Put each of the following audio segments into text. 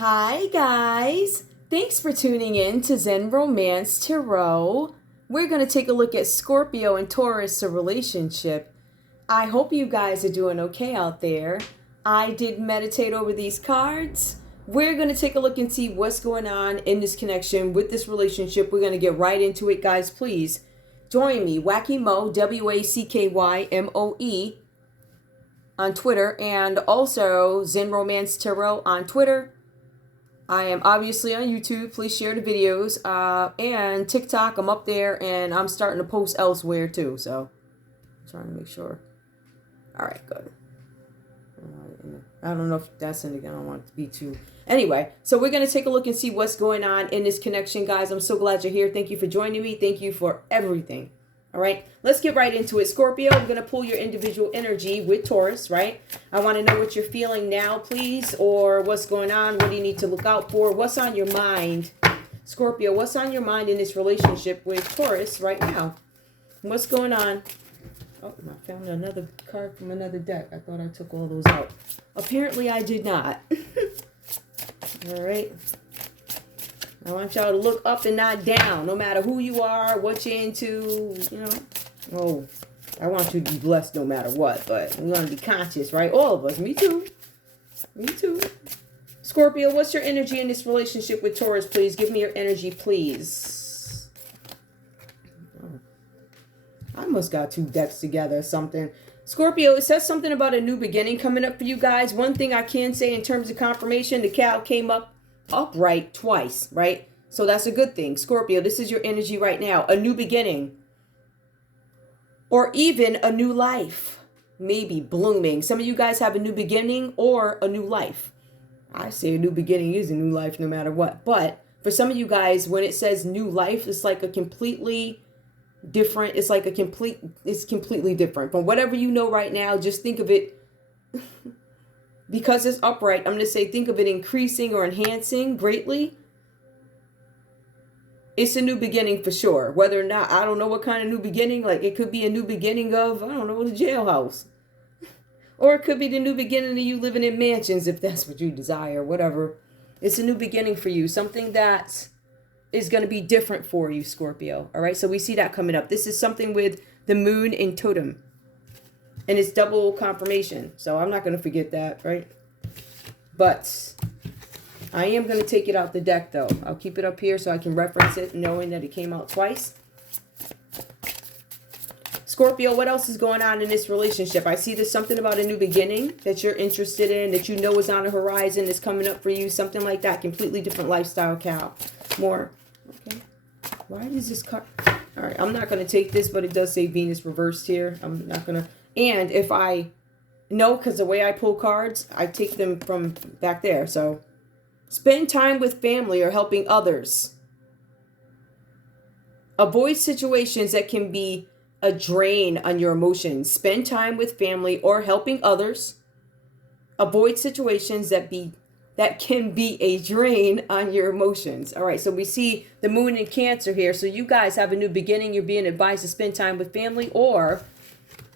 Hi guys! Thanks for tuning in to Zen Romance Tarot. We're going to take a look at Scorpio and Taurus, a relationship. I hope you guys are doing okay out there. I did meditate over these cards. We're going to take a look and see what's going on in this connection with this relationship. We're going to get right into it, guys. Please join me, wackymoe, wackymoe, on Twitter, and also Zen Romance Tarot on Twitter. I am obviously on YouTube. Please share the videos. And TikTok, I'm up there, and I'm starting to post elsewhere too. So, I'm trying to make sure. All right, good. I don't know if that's anything. I don't want it to be too. Anyway, so we're going to take a look and see what's going on in this connection, guys. I'm so glad you're here. Thank you for joining me. Thank you for everything. All right, let's get right into it. Scorpio, I'm going to pull your individual energy with Taurus, right? I want to know what you're feeling now, please, or what's going on. What do you need to look out for? What's on your mind? Scorpio, what's on your mind in this relationship with Taurus right now? What's going on? Oh, I found another card from another deck. I thought I took all those out. Apparently, I did not. All right. I want y'all to look up and not down, no matter who you are, what you're into, you know. Oh, I want you to be blessed no matter what, but we want to be conscious, right? All of us. Me too. Me too. Scorpio, what's your energy in this relationship with Taurus, please? Give me your energy, please. Oh. I almost got two decks together or something. Scorpio, it says something about a new beginning coming up for you guys. One thing I can say in terms of confirmation, the cow came up upright twice, right? So that's a good thing. Scorpio, this is your energy right now. A new beginning. Or even a new life. Maybe blooming. Some of you guys have a new beginning or a new life. I say a new beginning is a new life no matter what. But for some of you guys, when it says new life, it's like a completely different. It's completely different. From whatever you know right now, just think of it. Because it's upright, I'm going to say think of it increasing or enhancing greatly. It's a new beginning for sure. Whether or not, I don't know what kind of new beginning. Like it could be a new beginning of, I don't know, the jailhouse. Or it could be the new beginning of you living in mansions if that's what you desire, whatever. It's a new beginning for you. Something that is going to be different for you, Scorpio. All right, so we see that coming up. This is something with the moon and totem. And it's double confirmation. So I'm not going to forget that, right? But I am going to take it out the deck, though. I'll keep it up here so I can reference it, knowing that it came out twice. Scorpio, what else is going on in this relationship? I see there's something about a new beginning that you're interested in, that you know is on the horizon, is coming up for you. Something like that. Completely different lifestyle, Cal. More. Okay. Why does this card... All right, I'm not going to take this, but it does say Venus reversed here. I'm not going to... And if I know, because the way I pull cards, I take them from back there. So spend time with family or helping others. Avoid situations that can be a drain on your emotions. Spend time with family or helping others. Avoid situations that can be a drain on your emotions. All right, so we see the moon in Cancer here. So you guys have a new beginning. You're being advised to spend time with family or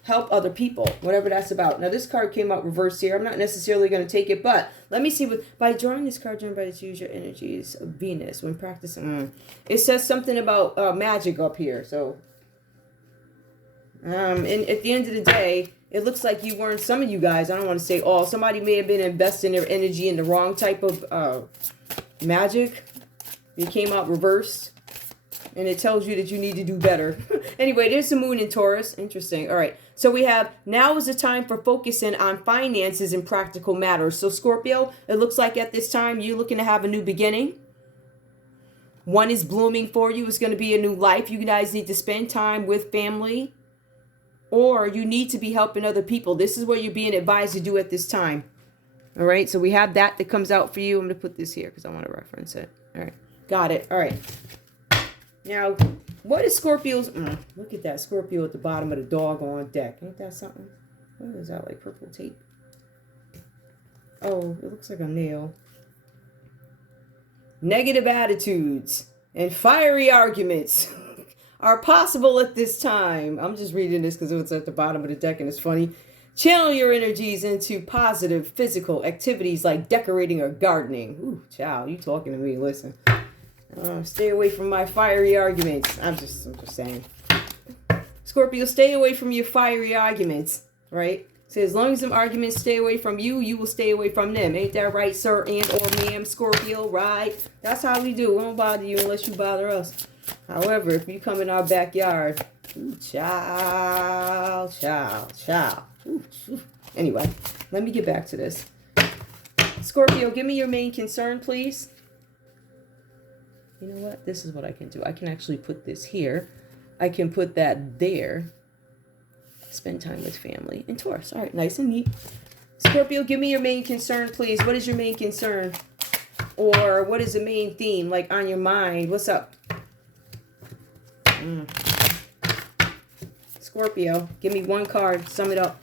help other people, whatever that's about. Now, this card came out reversed here. I'm not necessarily going to take it, but let me see. By drawing this card, you're invited to use your energies of Venus when practicing. It says something about magic up here. So, and at the end of the day, it looks like you weren't, some of you guys, I don't want to say all, somebody may have been investing their energy in the wrong type of magic. It came out reversed. And it tells you that you need to do better. Anyway, there's the moon in Taurus. Interesting. All right. So we have, now is the time for focusing on finances and practical matters. So Scorpio, it looks like at this time, you're looking to have a new beginning. One is blooming for you. It's going to be a new life. You guys need to spend time with family. Or you need to be helping other people. This is what you're being advised to do at this time. All right. So we have that comes out for you. I'm going to put this here because I want to reference it. All right. Got it. All right. Now, what is Scorpio's... look at that Scorpio at the bottom of the doggone deck. Ain't that something? What is that, like purple tape? Oh, it looks like a nail. Negative attitudes and fiery arguments are possible at this time. I'm just reading this because it's at the bottom of the deck and it's funny. Channel your energies into positive physical activities like decorating or gardening. Ooh, child, you talking to me. Listen. Stay away from my fiery arguments. I'm just saying. Scorpio, stay away from your fiery arguments, right? So as long as them arguments stay away from you, you will stay away from them. Ain't that right, sir and or ma'am, Scorpio, right? That's how we do. We don't bother you unless you bother us. However, if you come in our backyard, ooh, child. Ooh. Anyway, let me get back to this. Scorpio, give me your main concern, please. You know what? This is what I can do. I can actually put this here. I can put that there. Spend time with family. And Taurus. All right, nice and neat. Scorpio, give me your main concern, please. What is your main concern? Or what is the main theme, like, on your mind? What's up? Scorpio, give me one card. Sum it up.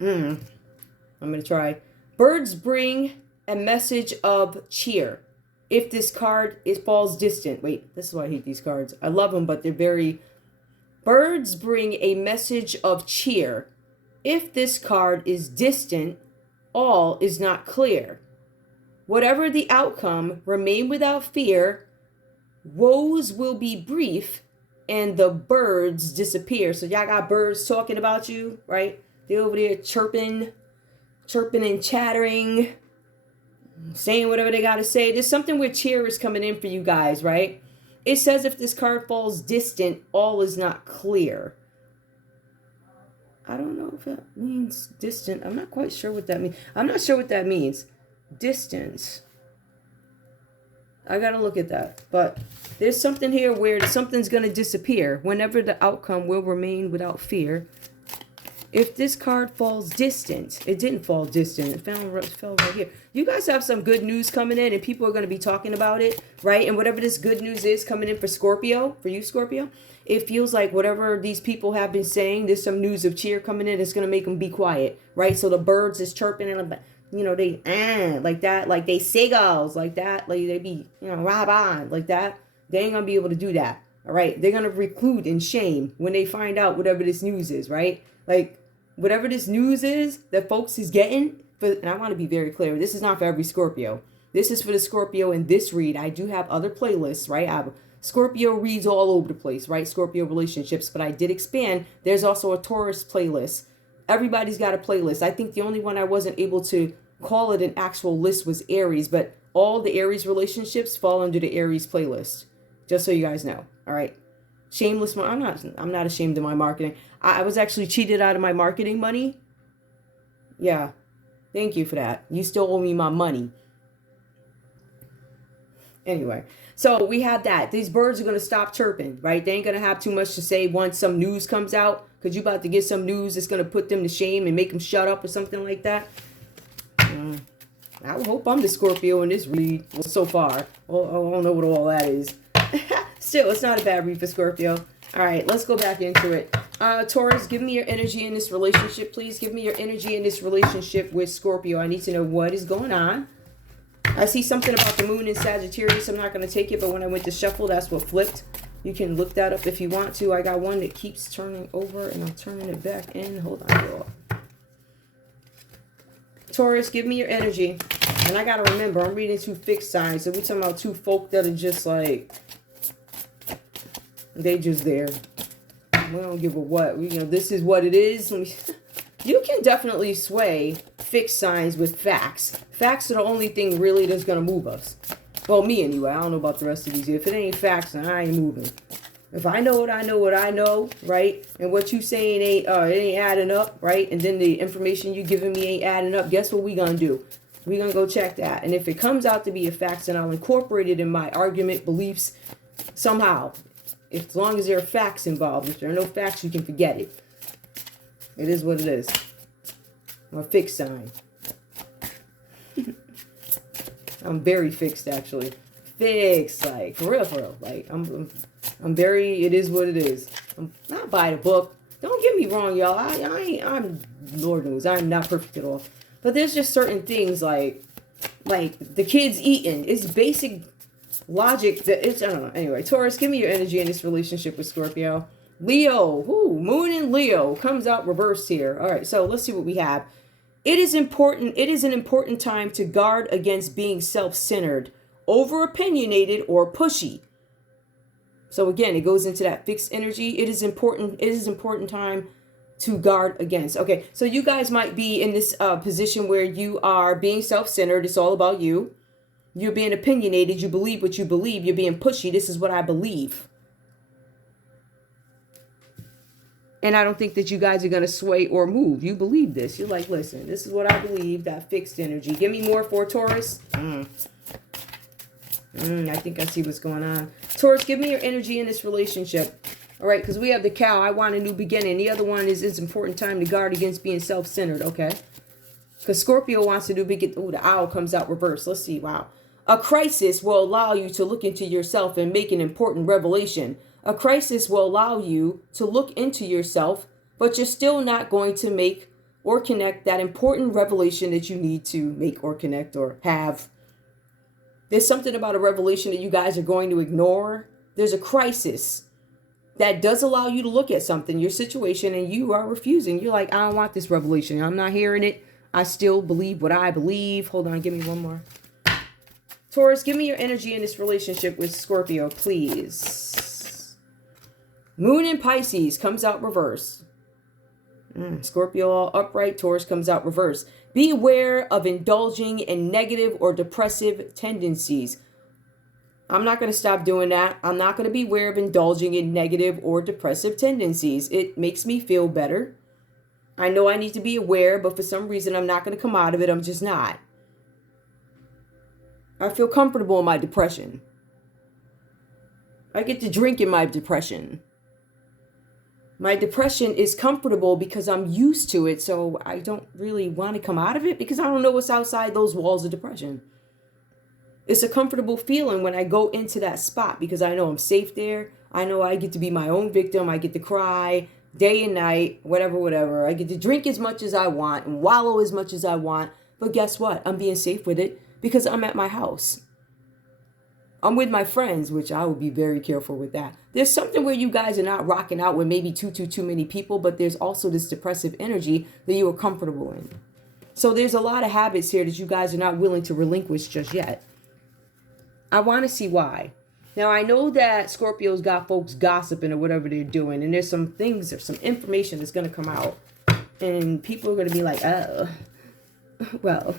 I'm going to try. Birds bring a message of cheer. If this card falls distant. Wait, this is why I hate these cards. I love them, but they're very... Birds bring a message of cheer. If this card is distant, all is not clear. Whatever the outcome, remain without fear. Woes will be brief, and the birds disappear. So y'all got birds talking about you, right? They're over there chirping and chattering, saying whatever they got to say. There's something where cheer is coming in for you guys, right? It says if this card falls distant, all is not clear. I don't know if that means distant. I'm not quite sure what that means. I'm not sure what that means. Distance. I got to look at that. But there's something here where something's going to disappear. Whenever the outcome will remain without fear. If this card falls distant, it didn't fall distant. It fell right here. You guys have some good news coming in, and people are going to be talking about it, right? And whatever this good news is coming in for Scorpio, for you, Scorpio, it feels like whatever these people have been saying, there's some news of cheer coming in. It's going to make them be quiet, right? So the birds is chirping, and you know, they like that, like they seagulls, like that, like they be, you know, rob on, like that. They ain't going to be able to do that, all right? They're going to reclude in shame when they find out whatever this news is, right? Like, whatever this news is that folks is getting, and I want to be very clear, this is not for every Scorpio. This is for the Scorpio in this read. I do have other playlists, right? I have Scorpio reads all over the place, right? Scorpio relationships, but I did expand. There's also a Taurus playlist. Everybody's got a playlist. I think the only one I wasn't able to call it an actual list was Aries, but all the Aries relationships fall under the Aries playlist. Just so you guys know, all right? Shameless. I'm not ashamed of my marketing. I was actually cheated out of my marketing money. Yeah. Thank you for that. You still owe me my money. Anyway, so we had that. These birds are going to stop chirping, right? They ain't going to have too much to say once some news comes out, because you about to get some news that's going to put them to shame and make them shut up or something like that. I hope I'm the Scorpio in this read so far. Well, I don't know what all that is. Still, it's not a bad read for Scorpio. All right, let's go back into it. Taurus, give me your energy in this relationship, please. Give me your energy in this relationship with Scorpio. I need to know what is going on. I see something about the moon in Sagittarius. I'm not going to take it, but when I went to shuffle, that's what flipped. You can look that up if you want to. I got one that keeps turning over, and I'm turning it back in. Hold on, girl. Taurus, give me your energy. And I got to remember, I'm reading two fixed signs. So we're talking about two folk that are just like, they just there. We don't give a what. You know, this is what it is. You can definitely sway fixed signs with facts. Facts are the only thing really that's going to move us. Well, me anyway. I don't know about the rest of these. If it ain't facts, then I ain't moving. If I know what I know, right? And what you saying ain't, it ain't adding up, right? And then the information you giving me ain't adding up. Guess what we going to do? We going to go check that. And if it comes out to be a fact, then I'll incorporate it in my argument, beliefs, somehow. As long as there are facts involved. If there are no facts, you can forget it. It is what it is. I'm a fixed sign. I'm very fixed, actually. Fixed, like, for real. Like, I'm very, it is what it is. I'm not by the book. Don't get me wrong, y'all. I'm, Lord knows, I'm not perfect at all. But there's just certain things, like the kids eating. It's basic logic that it's, I don't know. Anyway, Taurus, give me your energy in this relationship with Scorpio. Leo. Ooh, Moon in Leo comes out reversed here. All right, so let's see what we have. It is important. It is an important time to guard against being self-centered, over-opinionated, or pushy. So again, it goes into that fixed energy. It is important. It is important time to guard against. Okay, so you guys might be in this position where you are being self-centered. It's all about you. You're being opinionated. You believe what you believe. You're being pushy. This is what I believe. And I don't think that you guys are going to sway or move. You believe this. You're like, listen, this is what I believe, that fixed energy. Give me more for Taurus. I think I see what's going on. Taurus, give me your energy in this relationship. All right, because we have the cow. I want a new beginning. The other one is it's important time to guard against being self-centered. Okay. Because Scorpio wants to do beginning. Oh, the owl comes out reversed. Let's see. Wow. A crisis will allow you to look into yourself and make an important revelation. A crisis will allow you to look into yourself, but you're still not going to make or connect that important revelation that you need to make or connect or have. There's something about a revelation that you guys are going to ignore. There's a crisis that does allow you to look at something, your situation, and you are refusing. You're like, I don't want this revelation. I'm not hearing it. I still believe what I believe. Hold on, give me one more. Taurus, give me your energy in this relationship with Scorpio, please. Moon in Pisces comes out reverse. Scorpio all upright. Taurus comes out reverse. Beware of indulging in negative or depressive tendencies. I'm not going to stop doing that. I'm not going to beware of indulging in negative or depressive tendencies. It makes me feel better. I know I need to be aware, but for some reason I'm not going to come out of it. I'm just not. I feel comfortable in my depression. I get to drink in my depression. My depression is comfortable because I'm used to it, so I don't really want to come out of it because I don't know what's outside those walls of depression. It's a comfortable feeling when I go into that spot because I know I'm safe there. I know I get to be my own victim. I get to cry day and night, whatever. I get to drink as much as I want and wallow as much as I want. But guess what? I'm being safe with it because I'm at my house. I'm with my friends, which I will be very careful with that. There's something where you guys are not rocking out with maybe too many people, but there's also this depressive energy that you are comfortable in. So there's a lot of habits here that you guys are not willing to relinquish just yet. I want to see why. Now, I know that Scorpio's got folks gossiping or whatever they're doing, and there's some things, there's some information that's going to come out, and people are going to be like, oh, well,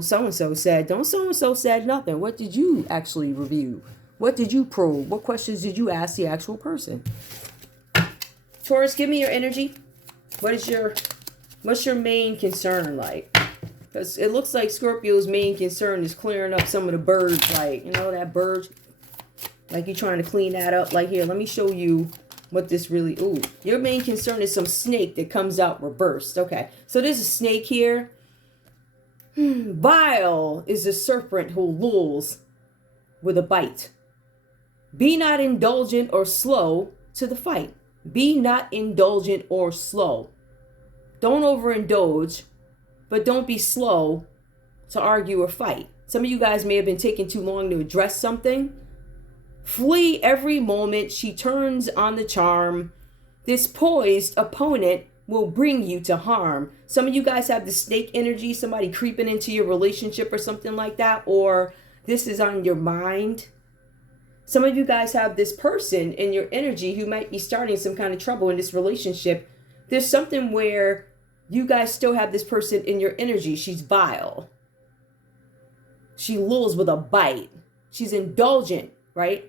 so-and-so said. Don't so-and-so said nothing. What did you actually review? What did you probe? What questions did you ask the actual person? Taurus, give me your energy. What's your main concern like? Because it looks like Scorpio's main concern is clearing up some of the birds, like, you know, that bird, like you're trying to clean that up. Like, here, let me show you what this really, your main concern is some snake that comes out reversed. Okay, so there's a snake here. Vile is a serpent who lulls with a bite. Be not indulgent or slow to the fight. Be not indulgent or slow. Don't overindulge, but don't be slow to argue or fight. Some of you guys may have been taking too long to address something. Flee every moment she turns on the charm. This poised opponent will bring you to harm. Some of you guys have the snake energy, somebody creeping into your relationship or something like that, or this is on your mind. Some of you guys have this person in your energy who might be starting some kind of trouble in this relationship. There's something where you guys still have this person in your energy. She's vile. She lulls with a bite. She's indulgent, right?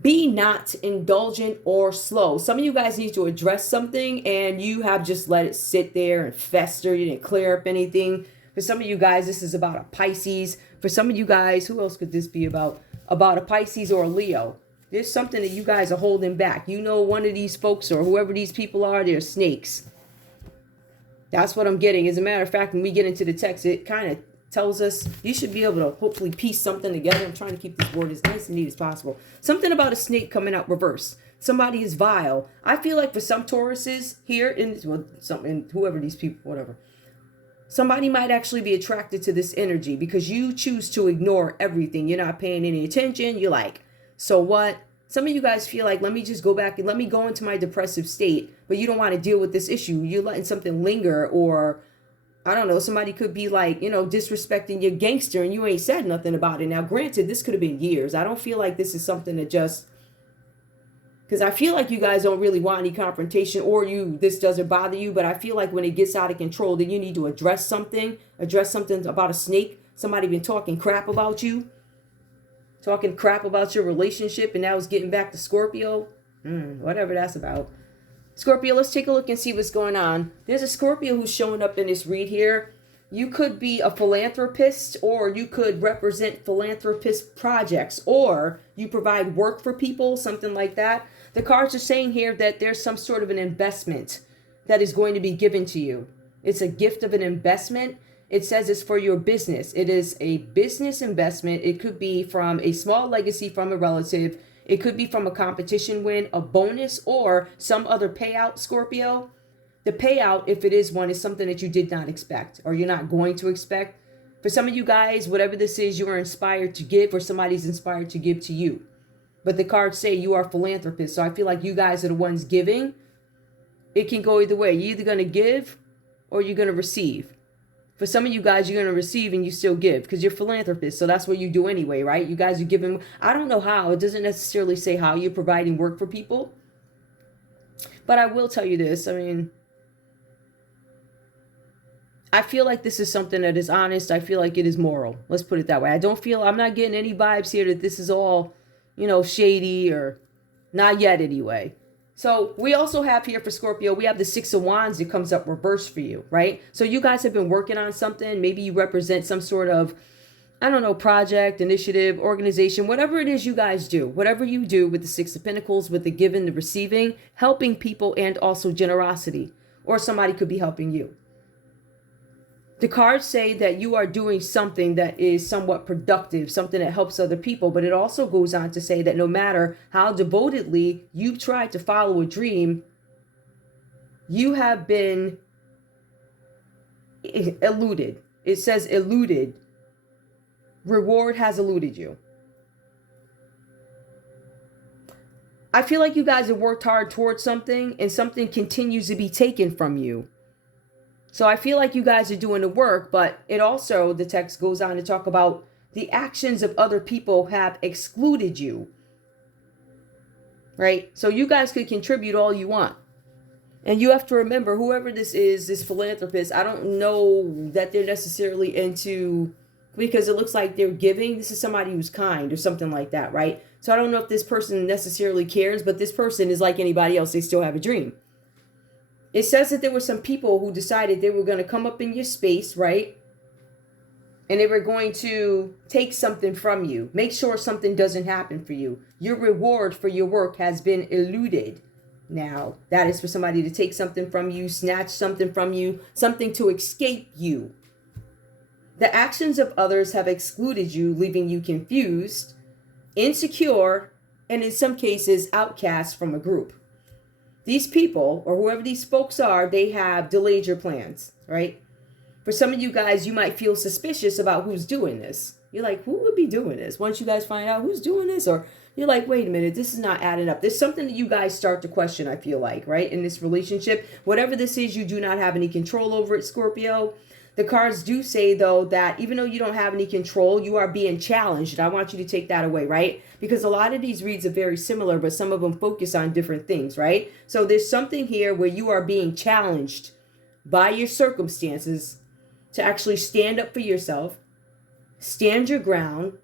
Be not indulgent or slow. Some of you guys need to address something and you have just let it sit there and fester. You didn't clear up anything. For some of you guys, this is about a Pisces. For some of you guys, who else could this be about? About a Pisces or a Leo. There's something that you guys are holding back. You know, one of these folks or whoever these people are, they're snakes. That's what I'm getting. As a matter of fact, when we get into the text, it kind of tells us you should be able to hopefully piece something together. I'm trying to keep this word as nice and neat as possible. Something about a snake coming out reverse. Somebody is vile. I feel like for some Tauruses here, whoever these people, whatever, somebody might actually be attracted to this energy because you choose to ignore everything. You're not paying any attention. You're like, so what? Some of you guys feel like, let me just go back and let me go into my depressive state, but you don't want to deal with this issue. You're letting something linger, or I don't know, somebody could be like, disrespecting your gangster and you ain't said nothing about it. Now, granted, this could have been years. I don't feel like this is something that just, because I feel like you guys don't really want any confrontation, or this doesn't bother you, but I feel like when it gets out of control, then you need to address something about a snake. Somebody been talking crap about you, talking crap about your relationship, and now it's getting back to Scorpio. Whatever that's about. Scorpio, let's take a look and see what's going on. There's a Scorpio who's showing up in this read here. You could be a philanthropist, or you could represent philanthropist projects, or you provide work for people, something like that. The cards are saying here that there's some sort of an investment that is going to be given to you. It's a gift of an investment. It says it's for your business. It is a business investment. It could be from a small legacy from a relative. It could be from a competition win, a bonus, or some other payout, Scorpio. The payout, if it is one, is something that you did not expect, or you're not going to expect. For some of you guys, whatever this is, you are inspired to give, or somebody's inspired to give to you. But the cards say you are philanthropists, so I feel like you guys are the ones giving. It can go either way. You're either going to give or you're going to receive. For some of you guys, you're going to receive and you still give because you're philanthropists. So that's what you do anyway, right? You guys are giving. I don't know how. It doesn't necessarily say how you're providing work for people. But I will tell you this. I mean, I feel like this is something that is honest. I feel like it is moral. Let's put it that way. I'm not getting any vibes here that this is all, shady, or not yet anyway. So we also have here for Scorpio, we have the Six of Wands that comes up reversed for you, right? So you guys have been working on something. Maybe you represent some sort of, project, initiative, organization, whatever it is you guys do. Whatever you do with the Six of Pentacles, with the giving, the receiving, helping people, and also generosity. Or somebody could be helping you. The cards say that you are doing something that is somewhat productive, something that helps other people. But it also goes on to say that no matter how devotedly you've tried to follow a dream, you have been eluded. It says eluded. Reward has eluded you. I feel like you guys have worked hard towards something and something continues to be taken from you. So I feel like you guys are doing the work, but it also, the text goes on to talk about the actions of other people have excluded you. Right? So you guys could contribute all you want. And you have to remember, whoever this is, this philanthropist, I don't know that they're necessarily into, because it looks like they're giving. This is somebody who's kind or something like that, right? So I don't know if this person necessarily cares, but this person is like anybody else. They still have a dream. It says that there were some people who decided they were going to come up in your space, right? And they were going to take something from you. Make sure something doesn't happen for you. Your reward for your work has been eluded. Now, that is for somebody to take something from you, snatch something from you, something to escape you. The actions of others have excluded you, leaving you confused, insecure, and in some cases, outcast from a group. These people, or whoever these folks are, they have delayed your plans, right? For some of you guys, you might feel suspicious about who's doing this. You're like, who would be doing this? Once you guys find out who's doing this, or you're like, wait a minute, this is not adding up. There's something that you guys start to question, I feel like, right? In this relationship, whatever this is, you do not have any control over it, Scorpio. The cards do say, though, that even though you don't have any control, you are being challenged. And I want you to take that away, right? Because a lot of these reads are very similar, but some of them focus on different things, right? So there's something here where you are being challenged by your circumstances to actually stand up for yourself, stand your ground,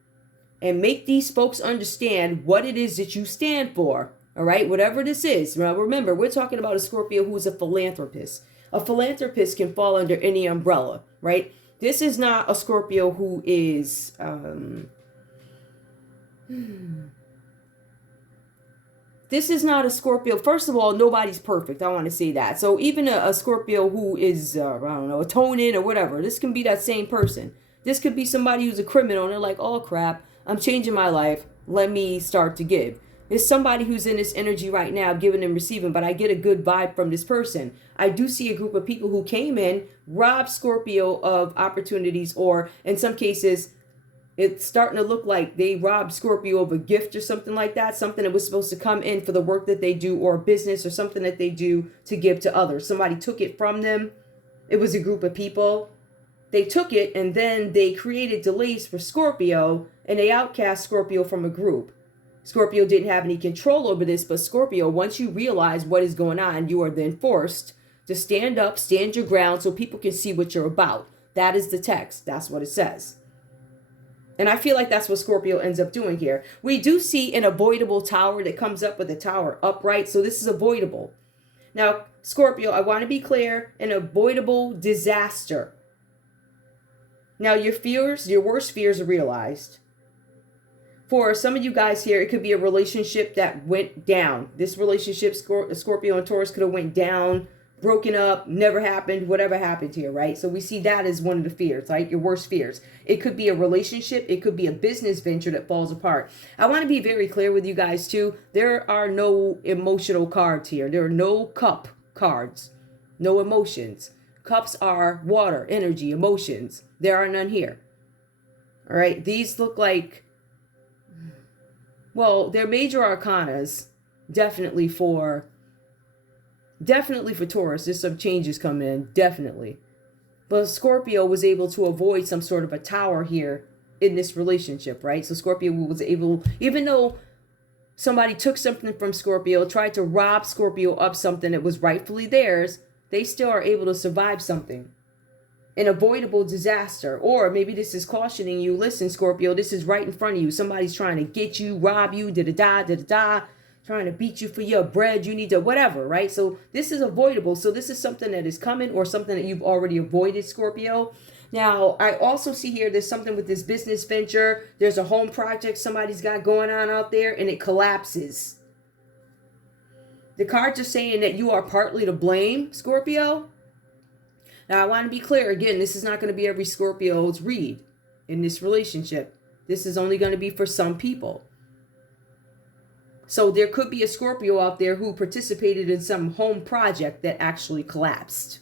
and make these folks understand what it is that you stand for, all right? Whatever this is. Now, remember, we're talking about a Scorpio who is a philanthropist. A philanthropist can fall under any umbrella, right? This is not a Scorpio who is, this is not a Scorpio. First of all, nobody's perfect. I want to say that. So even a Scorpio who is, I don't know, atoning or whatever, this can be that same person. This could be somebody who's a criminal and they're like, oh crap, I'm changing my life. Let me start to give. There's somebody who's in this energy right now, giving and receiving, but I get a good vibe from this person. I do see a group of people who came in, robbed Scorpio of opportunities, or in some cases, It's starting to look like they robbed Scorpio of a gift or something like that. Something that was supposed to come in for the work that they do, or business, or something that they do to give to others. Somebody took it from them. It was a group of people. They took it and then they created delays for Scorpio, and they outcast Scorpio from a group. Scorpio didn't have any control over this, but Scorpio, once you realize what is going on, you are then forced to stand up, stand your ground, so people can see what you're about. That is the text. That's what it says. And I feel like that's what Scorpio ends up doing here. We do see an avoidable tower that comes up with the tower upright, so this is avoidable. Now, Scorpio, I want to be clear, an avoidable disaster. Now, your fears, your worst fears are realized. For some of you guys here, it could be a relationship that went down. This relationship, Scorpio and Taurus, could have went down, broken up, never happened, whatever happened here, right? So we see that as one of the fears, right? Your worst fears. It could be a relationship. It could be a business venture that falls apart. I want to be very clear with you guys too. There are no emotional cards here. There are no cup cards, no emotions. Cups are water, energy, emotions. There are none here. All right. These look like, well, they're major arcanas, definitely for Taurus. There's some changes coming in, definitely. But Scorpio was able to avoid some sort of a tower here in this relationship, right? So Scorpio was able, even though somebody took something from Scorpio, tried to rob Scorpio of something that was rightfully theirs, they still are able to survive something. An avoidable disaster. Or maybe this is cautioning you, listen, Scorpio, this is right in front of you. Somebody's trying to get you, rob you, da-da-da, trying to beat you for your bread. You need to whatever, right? So this is avoidable. So this is something that is coming, or something that you've already avoided, Scorpio. Now, I also see here there's something with this business venture. There's a home project somebody's got going on out there, and it collapses. The cards are saying that you are partly to blame, Scorpio. Now, I want to be clear. Again, this is not going to be every Scorpio's read in this relationship. This is only going to be for some people. So there could be a Scorpio out there who participated in some home project that actually collapsed.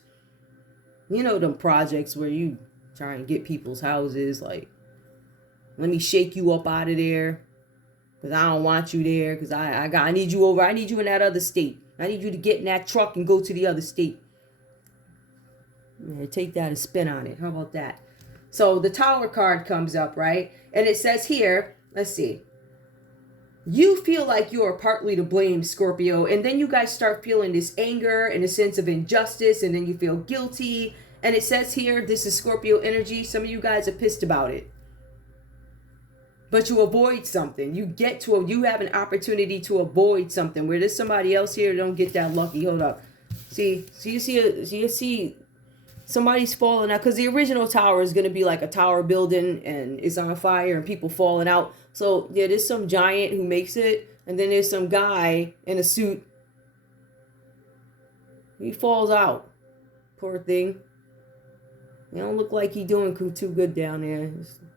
You know them projects where you try and get people's houses, like, let me shake you up out of there because I don't want you there, because I need you over. I need you in that other state. I need you to get in that truck and go to the other state. Take that and spin on it. How about that? So the Tower card comes up, right? And it says here, let's see. You feel like you are partly to blame, Scorpio. And then you guys start feeling this anger and a sense of injustice. And then you feel guilty. And it says here, this is Scorpio energy. Some of you guys are pissed about it. But you avoid something. You have an opportunity to avoid something. Where there's somebody else here, don't get that lucky. Hold up. See, you see somebody's falling out, because the original tower is going to be like a tower building and it's on fire and people falling out. So yeah, there's some giant who makes it, and then there's some guy in a suit. He falls out. Poor thing. He don't look like he doing too good down there.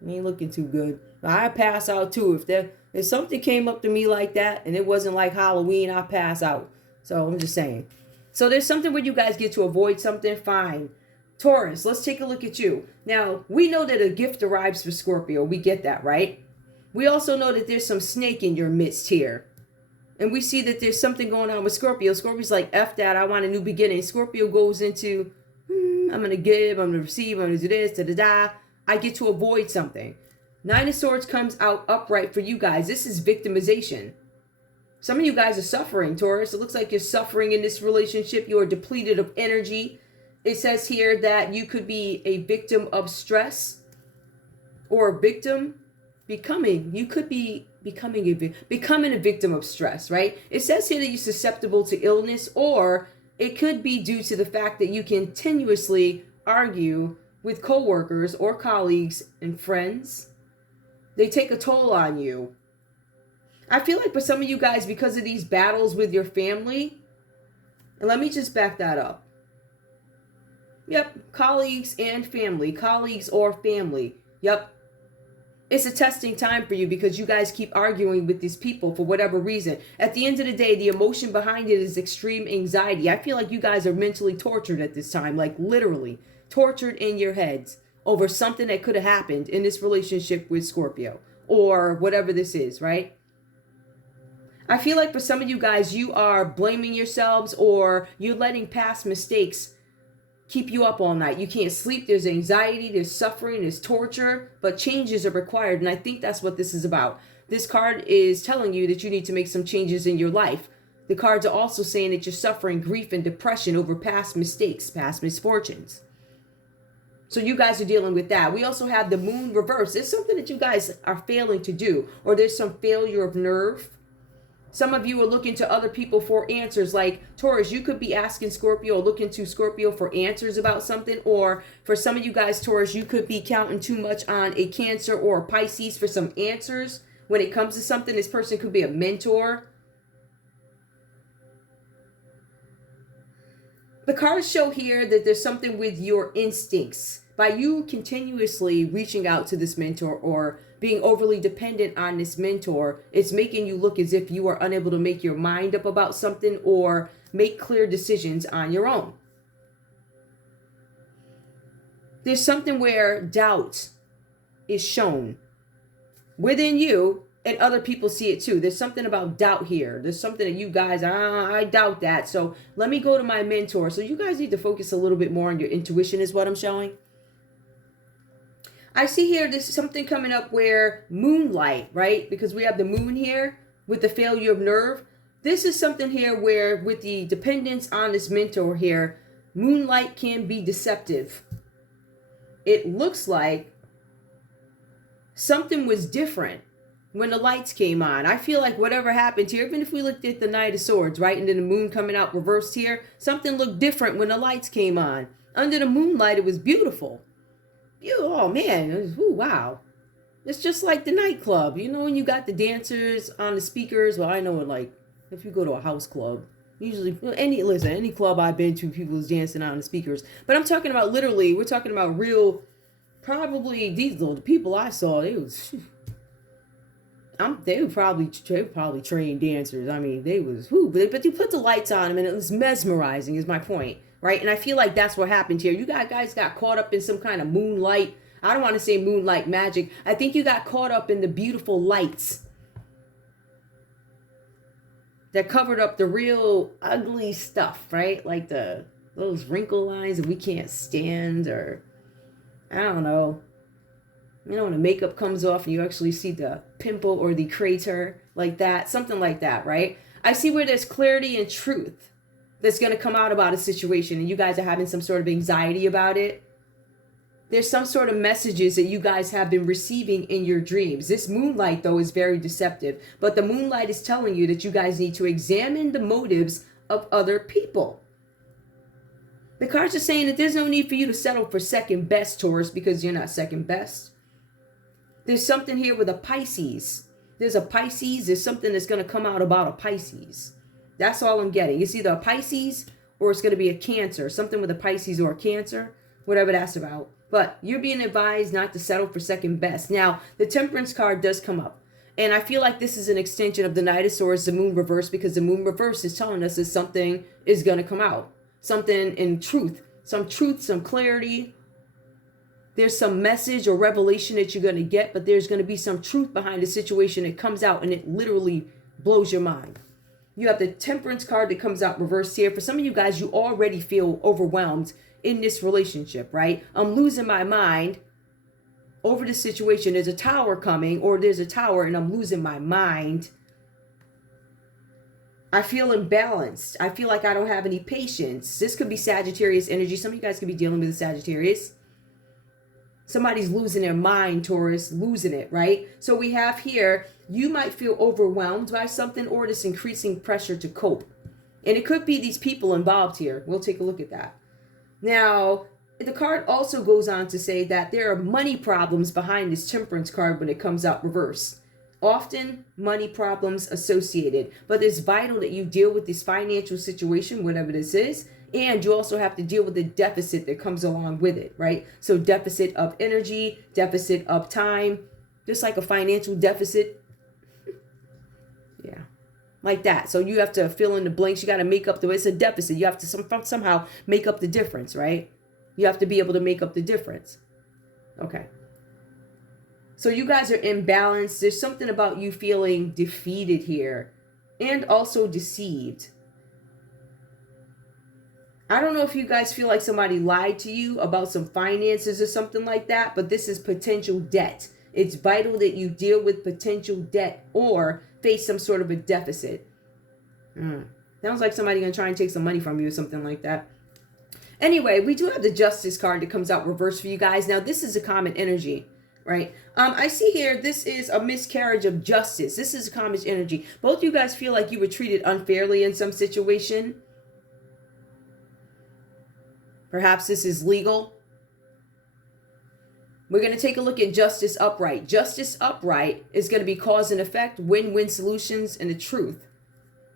He ain't looking too good. I'd pass out too. If something came up to me like that and it wasn't like Halloween, I'd pass out. So I'm just saying. So there's something where you guys get to avoid something, fine. Taurus, let's take a look at you. Now, we know that a gift arrives for Scorpio. We get that, right? We also know that there's some snake in your midst here. And we see that there's something going on with Scorpio. Scorpio's like, F that, I want a new beginning. Scorpio goes into, I'm going to give, I'm going to receive, I'm going to do this, da-da-da. I get to avoid something. Nine of Swords comes out upright for you guys. This is victimization. Some of you guys are suffering, Taurus. It looks like you're suffering in this relationship. You are depleted of energy. It says here that you could be a victim of stress, or a victim becoming. You could be becoming a victim of stress, right? It says here that you're susceptible to illness, or it could be due to the fact that you continuously argue with coworkers or colleagues and friends. They take a toll on you. I feel like for some of you guys, because of these battles with your family, and let me just back that up. Yep, colleagues and family, colleagues or family. Yep. It's a testing time for you because you guys keep arguing with these people for whatever reason. At the end of the day, the emotion behind it is extreme anxiety. I feel like you guys are mentally tortured at this time, like literally tortured in your heads over something that could have happened in this relationship with Scorpio or whatever this is, right? I feel like for some of you guys, you are blaming yourselves or you're letting past mistakes keep you up all night. You can't sleep. There's anxiety, there's suffering, there's torture, but changes are required. And I think that's what this is about. This card is telling you that you need to make some changes in your life. The cards are also saying that you're suffering grief and depression over past mistakes, past misfortunes. So you guys are dealing with that. We also have the moon reverse. There's something that you guys are failing to do, or there's some failure of nerve. Some of you are looking to other people for answers. Like Taurus, you could be asking Scorpio or looking to Scorpio for answers about something. Or for some of you guys, Taurus, you could be counting too much on a Cancer or a Pisces for some answers when it comes to something. This person could be a mentor. The cards show here that there's something with your instincts. By you continuously reaching out to this mentor or being overly dependent on this mentor, it's making you look as if you are unable to make your mind up about something or make clear decisions on your own. There's something where doubt is shown within you and other people see it too. There's something about doubt here. There's something that you guys, I doubt that. So let me go to my mentor. So you guys need to focus a little bit more on your intuition is what I'm showing. I see here there's something coming up where moonlight, right? Because we have the moon here with the failure of nerve. This is something here where with the dependence on this mentor here, moonlight can be deceptive. It looks like something was different when the lights came on. I feel like whatever happened here, even if we looked at the Knight of Swords, right? And then the moon coming out reversed here, something looked different when the lights came on. Under the moonlight, it was beautiful. Oh man, ooh, wow. It's just like the nightclub. You know, when you got the dancers on the speakers. Well, I know it like if you go to a house club, usually any club I've been to, people was dancing on the speakers. But I'm talking about literally, we're talking about real, probably the people I saw, they were probably trained dancers. I mean, they was but you put the lights on them and it was mesmerizing is my point. Right? And I feel like that's what happened here. You guys got caught up in some kind of moonlight. I don't want to say moonlight magic. I think you got caught up in the beautiful lights that covered up the real ugly stuff, right? Like those wrinkle lines that we can't stand, or I don't know. You know, when the makeup comes off and you actually see the pimple or the crater like that, something like that, right? I see where there's clarity and truth that's going to come out about a situation and you guys are having some sort of anxiety about it. There's some sort of messages that you guys have been receiving in your dreams. This moonlight, though, is very deceptive. But the moonlight is telling you that you guys need to examine the motives of other people. The cards are saying that there's no need for you to settle for second best, Taurus, because you're not second best. There's something here with a Pisces. There's a Pisces. There's something that's going to come out about a Pisces. That's all I'm getting. It's either a Pisces or it's going to be a Cancer. Something with a Pisces or a Cancer, whatever that's about. But you're being advised not to settle for second best. Now, the Temperance card does come up. And I feel like this is an extension of the Knight of Swords, the Moon reverse, because the Moon reverse is telling us that something is going to come out. Something in truth, some clarity. There's some message or revelation that you're going to get, but there's going to be some truth behind the situation that comes out and it literally blows your mind. You have the Temperance card that comes out reversed here. For some of you guys, you already feel overwhelmed in this relationship, right? I'm losing my mind over the situation. There's a tower coming, or there's a tower and I'm losing my mind. I feel imbalanced. I feel like I don't have any patience. This could be Sagittarius energy. Some of you guys could be dealing with a Sagittarius. Somebody's losing their mind, Taurus, losing it, right? So we have here, you might feel overwhelmed by something or this increasing pressure to cope. And it could be these people involved here. We'll take a look at that. Now, the card also goes on to say that there are money problems behind this Temperance card when it comes out reverse. Often money problems associated, but it's vital that you deal with this financial situation, whatever this is. And you also have to deal with the deficit that comes along with it, right? So deficit of energy, deficit of time, just like a financial deficit. Yeah, like that. So you have to fill in the blanks. You got to make up it's a deficit. You have to somehow make up the difference, right? You have to be able to make up the difference. Okay. So you guys are imbalanced. There's something about you feeling defeated here and also deceived. I don't know if you guys feel like somebody lied to you about some finances or something like that, but this is potential debt. It's vital that you deal with potential debt or face some sort of a deficit. Sounds like somebody gonna try and take some money from you or something like that. Anyway, we do have the Justice card that comes out reversed for you guys. Now, this is a common energy, right? I see here, this is a miscarriage of justice. This is a common energy. Both you guys feel like you were treated unfairly in some situation. Perhaps this is legal. We're going to take a look at Justice Upright. Justice Upright is going to be cause and effect, win-win solutions, and the truth.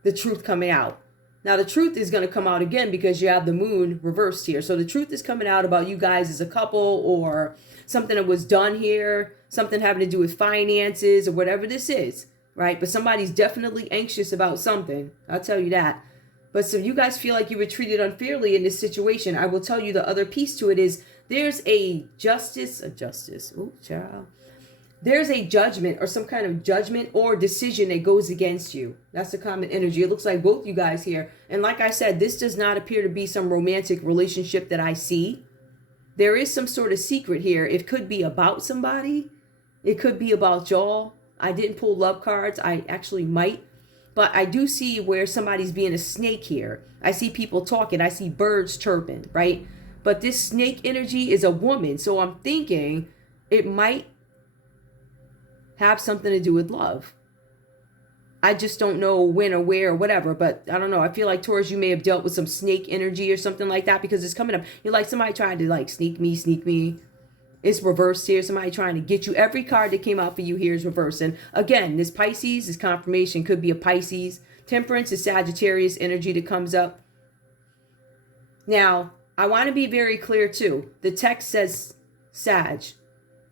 The truth coming out. Now, the truth is going to come out again because you have the moon reversed here. So the truth is coming out about you guys as a couple or something that was done here, something having to do with finances or whatever this is, right? But somebody's definitely anxious about something. I'll tell you that. But so you guys feel like you were treated unfairly in this situation. I will tell you the other piece to it is there's a justice. Oh, child. There's a judgment or some kind of judgment or decision that goes against you. That's the common energy. It looks like both you guys here. And like I said, this does not appear to be some romantic relationship that I see. There is some sort of secret here. It could be about somebody. It could be about y'all. I didn't pull love cards. I actually might. But I do see where somebody's being a snake here. I see people talking. I see birds chirping, right? But this snake energy is a woman. So I'm thinking it might have something to do with love. I just don't know when or where or whatever, but I don't know. I feel like Taurus, you may have dealt with some snake energy or something like that because it's coming up. You're like somebody trying to like sneak me. It's reversed here. Somebody trying to get you. Every card that came out for you here is reversed. And again, this Pisces, this confirmation could be a Pisces. Temperance is Sagittarius energy that comes up. Now, I want to be very clear too. The text says Sag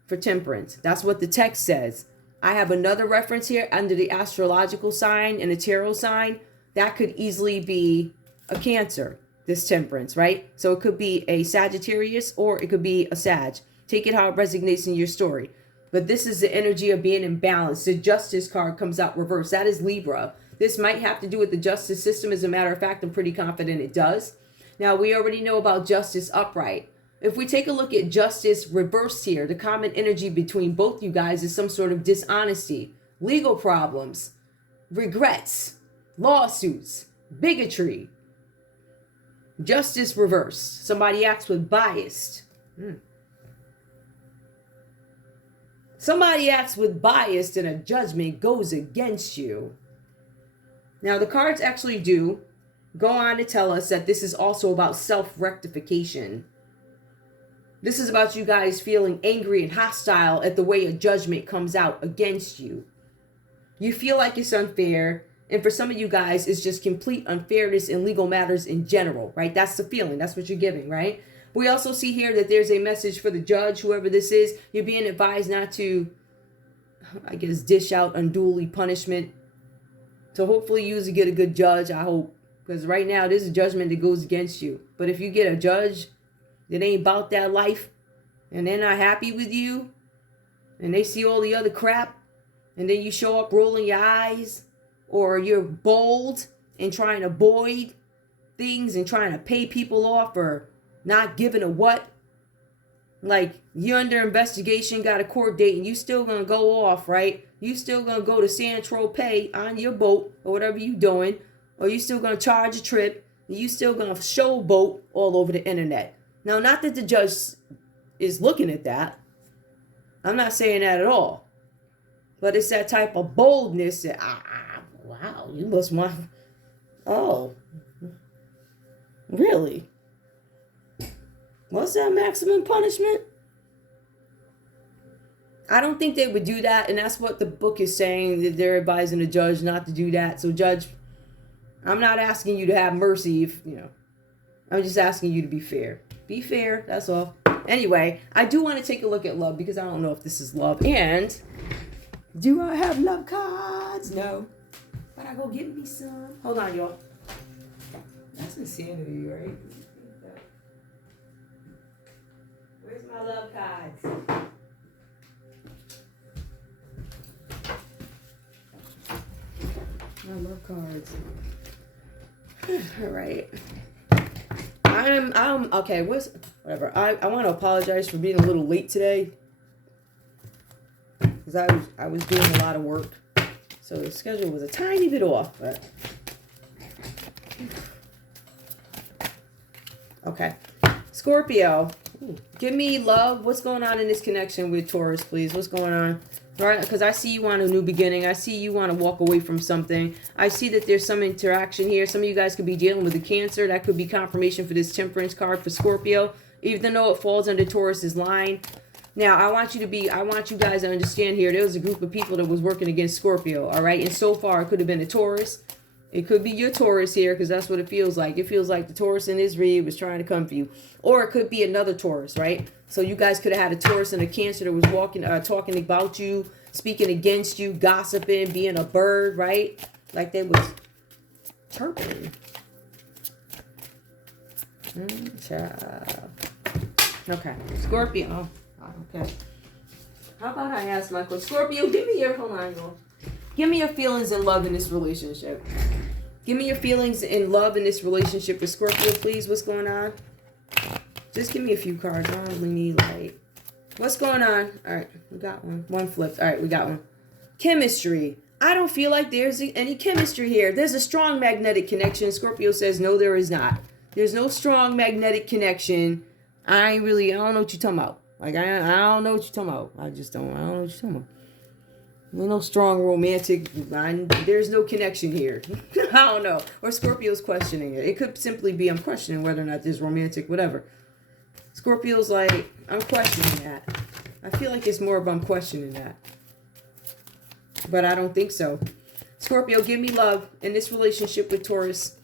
for temperance. That's what the text says. I have another reference here under the astrological sign and the tarot sign. That could easily be a Cancer, this temperance, right? So it could be a Sagittarius or it could be a Sag. Take it how it resonates in your story. But this is the energy of being imbalanced. The Justice card comes out reversed. That is Libra. This might have to do with the justice system. As a matter of fact, I'm pretty confident it does. Now, we already know about Justice Upright. If we take a look at Justice reversed here, the common energy between both you guys is some sort of dishonesty, legal problems, regrets, lawsuits, bigotry. Justice reversed. Somebody acts with bias. Somebody acts with bias and a judgment goes against you. Now, the cards actually do go on to tell us that this is also about self-rectification. This is about you guys feeling angry and hostile at the way a judgment comes out against you. You feel like it's unfair. And for some of you guys, it's just complete unfairness in legal matters in general, right? That's the feeling. That's what you're giving, right? We also see here that there's a message for the judge, whoever this is. You're being advised not to, I guess, dish out unduly punishment. So hopefully you get a good judge, I hope. Because right now, there's a judgment that goes against you. But if you get a judge that ain't about that life, and they're not happy with you, and they see all the other crap, and then you show up rolling your eyes, or you're bold and trying to avoid things and trying to pay people off or not giving a what, like you're under investigation, got a court date, and you still gonna go off, right? You still gonna go to San Tropez on your boat or whatever you doing, or you still gonna charge a trip, and you still gonna showboat all over the internet. Now, not that the judge is looking at that. I'm not saying that at all. But it's that type of boldness that, wow, you must want, oh, really? What's that maximum punishment? I don't think they would do that, and that's what the book is saying, that they're advising the judge not to do that. So, judge, I'm not asking you to have mercy if, I'm just asking you to be fair. Be fair, that's all. Anyway, I do want to take a look at love because I don't know if this is love. And do I have love cards? No. But I go get me some. Hold on, y'all. That's insanity, right? Where Where's my love cards? My love cards. All right. I'm okay. Whatever. I want to apologize for being a little late today, because I was doing a lot of work, so the schedule was a tiny bit off. But okay, Scorpio, give me love. What's going on in this connection with Taurus, please? What's going on? Right, because I see you want a new beginning. I see you want to walk away from something. I see that there's some interaction here. Some of you guys could be dealing with a Cancer. That could be confirmation for this Temperance card for Scorpio, even though it falls under Taurus's line. Now, I want you guys to understand here, there was a group of people that was working against Scorpio, all right? And so far, it could have been a Taurus. It could be your Taurus here, because that's what it feels like. It feels like the Taurus in this read was trying to come for you. Or it could be another Taurus, right? So you guys could have had a Taurus and a Cancer that was talking about you, speaking against you, gossiping, being a bird, right? Like they was chirping. Okay, Scorpio. Oh, okay. How about I ask Michael? Scorpio, give me your, hold on, y'all. Give me your feelings in love in this relationship. Give me your feelings in love in this relationship with Scorpio, please. What's going on? Just give me a few cards. I don't really need, like, what's going on? All right, we got one. One flipped. All right, we got one. Chemistry. I don't feel like there's any chemistry here. There's a strong magnetic connection. Scorpio says, no, there is not. There's no strong magnetic connection. I don't know what you're talking about. Like, I don't know what you're talking about. I don't know what you're talking about. No strong romantic, there's no connection here. I don't know. Or Scorpio's questioning it. It could simply be I'm questioning whether or not there's romantic, whatever. Scorpio's like, I'm questioning that. I feel like it's more of I'm questioning that. But I don't think so. Scorpio, give me love in this relationship with Taurus.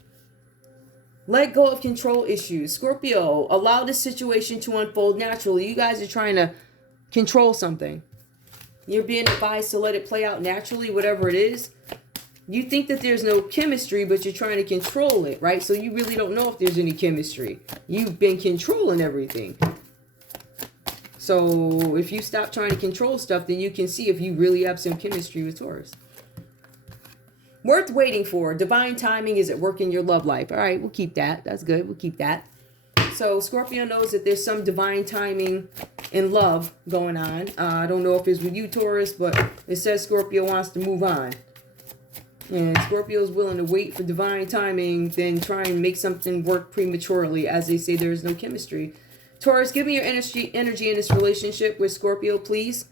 Let go of control issues. Scorpio, allow this situation to unfold naturally. You guys are trying to control something. You're being advised to let it play out naturally, whatever it is. You think that there's no chemistry, but you're trying to control it, right? So you really don't know if there's any chemistry. You've been controlling everything. So if you stop trying to control stuff, then you can see if you really have some chemistry with Taurus. Worth waiting for. Divine timing is at work in your love life. All right, we'll keep that. That's good. We'll keep that. So Scorpio knows that there's some divine timing in love going on. I don't know if it's with you, Taurus, but it says Scorpio wants to move on. And Scorpio is willing to wait for divine timing, then try and make something work prematurely. As they say, there is no chemistry. Taurus, give me your energy in this relationship with Scorpio, please.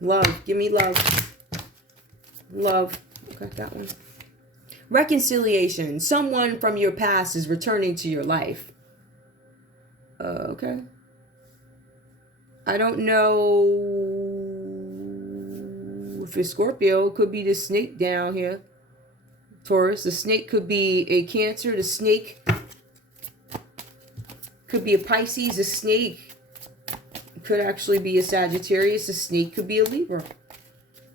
Love. Give me love. Love. Okay, that one. Reconciliation. Someone from your past is returning to your life. Okay. I don't know if it's Scorpio. It could be the snake down here. Taurus. The snake could be a Cancer. The snake could be a Pisces. The snake could actually be a Sagittarius. The snake could be a Libra.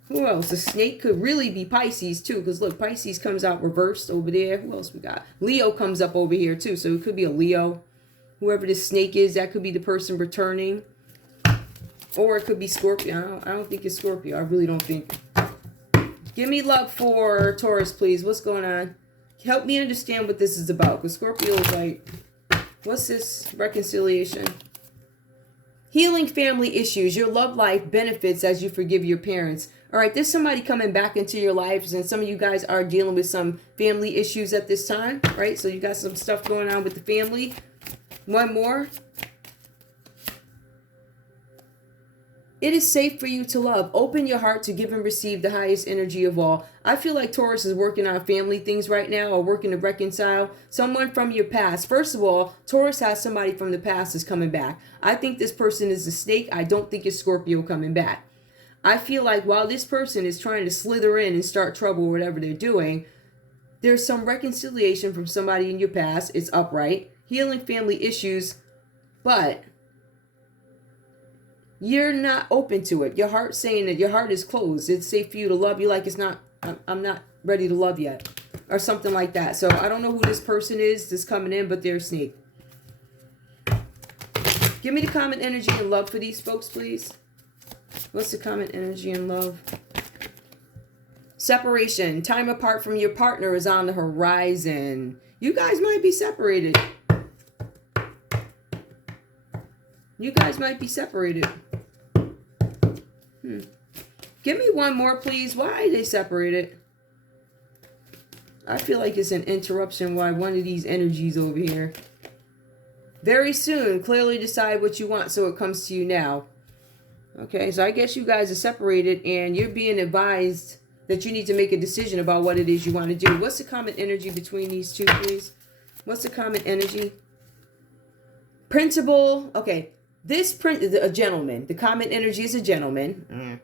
Who else? The snake could really be Pisces too, because look, Pisces comes out reversed over there. Who else we got? Leo comes up over here too, so it could be a Leo. Whoever this snake is, that could be the person returning. Or it could be Scorpio. I don't think it's Scorpio. I really don't think. Give me love for Taurus, please. What's going on? Help me understand what this is about, because Scorpio is like, what's this reconciliation? Healing family issues. Your love life benefits as you forgive your parents. All right, there's somebody coming back into your lives, and some of you guys are dealing with some family issues at this time, right? So you got some stuff going on with the family. One more. It is safe for you to love. Open your heart to give and receive the highest energy of all. I feel like Taurus is working on family things right now, or working to reconcile someone from your past. First of all, Taurus has somebody from the past is coming back. I think this person is a snake. I don't think it's Scorpio coming back. I feel like while this person is trying to slither in and start trouble, whatever they're doing, there's some reconciliation from somebody in your past. It's upright. Healing family issues, but you're not open to it. Your heart's saying that your heart is closed. It's safe for you to love. You like it's not, I'm not ready to love yet. Or something like that. So I don't know who this person is that's coming in, but they're a snake. Give me the common energy and love for these folks, please. What's the common energy and love? Separation. Time apart from your partner is on the horizon. You guys might be separated. You guys might be separated. Give me one more, please. Why are they separated? I feel like it's an interruption by one of these energies over here. Very soon, clearly decide what you want so it comes to you now. Okay, so I guess you guys are separated and you're being advised that you need to make a decision about what it is you want to do. What's the common energy between these two, please? What's the common energy? Principle. Okay, a gentleman. The common energy is a gentleman.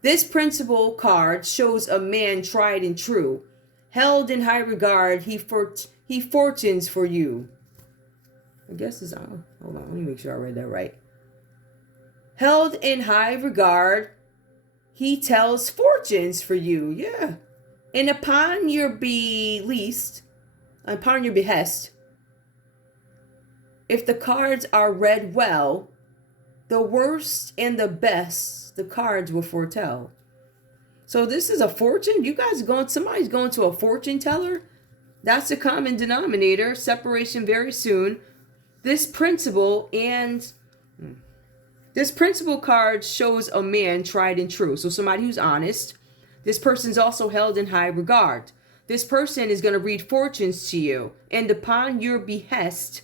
This principle card shows a man tried and true. Held in high regard, he fortunes for you. I guess it's, hold on, let me make sure I read that right. Held in high regard, he tells fortunes for you. Yeah. And upon your behest, if the cards are read well, the worst and the best, the cards will foretell. So this is a fortune. You guys are going, somebody's going to a fortune teller. That's a common denominator. Separation very soon. This principle card shows a man tried and true. So somebody who's honest. This person's also held in high regard. This person is going to read fortunes to you. And upon your behest,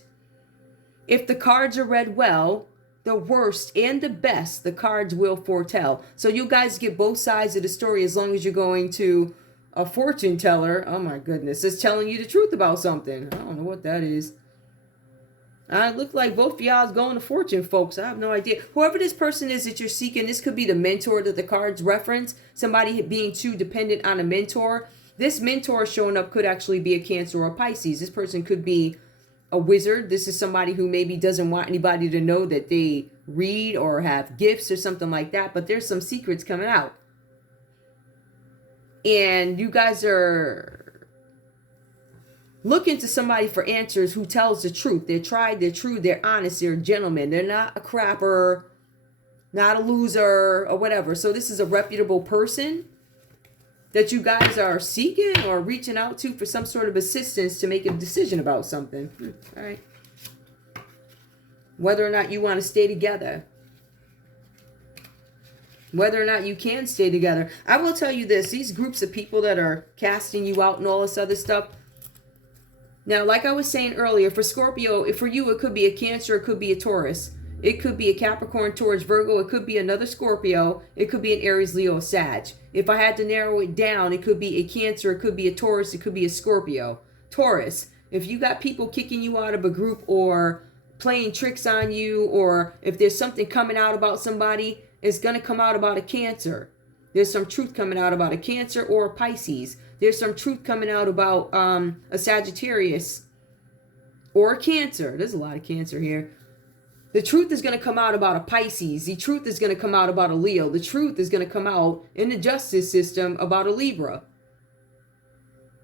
if the cards are read well, the worst and the best, the cards will foretell. So you guys get both sides of the story as long as you're going to a fortune teller. Oh my goodness, it's telling you the truth about something. I don't know what that is. It looked like both of y'all is going to fortune, folks. I have no idea. Whoever this person is that you're seeking, this could be the mentor that the cards reference. Somebody being too dependent on a mentor. This mentor showing up could actually be a Cancer or a Pisces. This person could be a wizard. This is somebody who maybe doesn't want anybody to know that they read or have gifts or something like that. But there's some secrets coming out. And you guys are looking to somebody for answers who tells the truth. They're tried, they're true, they're honest, they're a gentleman. They're not a crapper, not a loser or whatever. So this is a reputable person that you guys are seeking or reaching out to for some sort of assistance to make a decision about something. All right. Whether or not you want to stay together. Whether or not you can stay together. I will tell you this. These groups of people that are casting you out and all this other stuff. Now, like I was saying earlier, for Scorpio, for you, it could be a Cancer. It could be a Taurus. It could be a Capricorn, Taurus, Virgo. It could be another Scorpio. It could be an Aries, Leo, Sag. If I had to narrow it down, it could be a Cancer. It could be a Taurus. It could be a Scorpio. Taurus, if you got people kicking you out of a group or playing tricks on you, or if there's something coming out about somebody, it's going to come out about a Cancer. There's some truth coming out about a Cancer or a Pisces. There's some truth coming out about a Sagittarius or a Cancer. There's a lot of Cancer here. The truth is going to come out about a Pisces. The truth is going to come out about a Leo. The truth is going to come out in the justice system about a Libra.